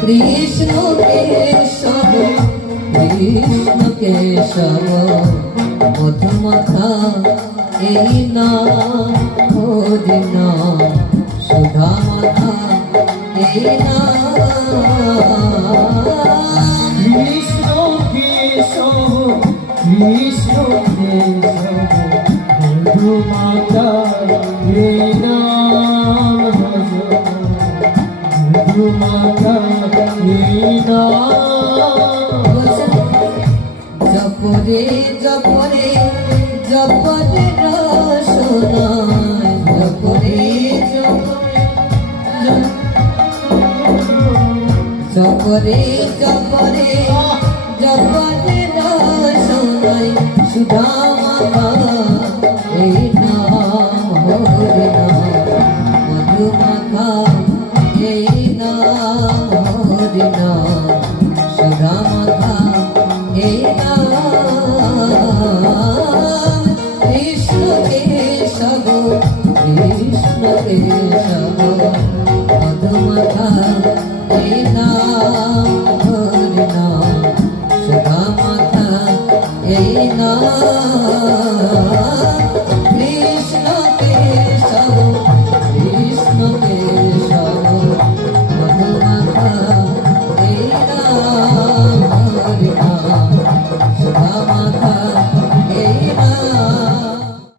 কৃষ্ণ কেশব কৃষ্ণ কেশব মধুমাখা এই নাম খোঁজ নাম সুধা মাখা এই কৃষ্ণ কেশব কৃষ্ণ কেশব মধুমাখা এই নাম মধুমাখা এই নাম জপরে জপরে জপরে রসনা জপরে জপরে জপরে জপরে রসনাই সুধা মাখা এই নাম হরে নাম মধুমাখা এই নাম হরে নাম সুধা মাখা এই নাম কৃষ্ণ কেশব কৃষ্ণ কেশব মধুমাখা এই নাম হরি নাম সুধা মাখা এই নাম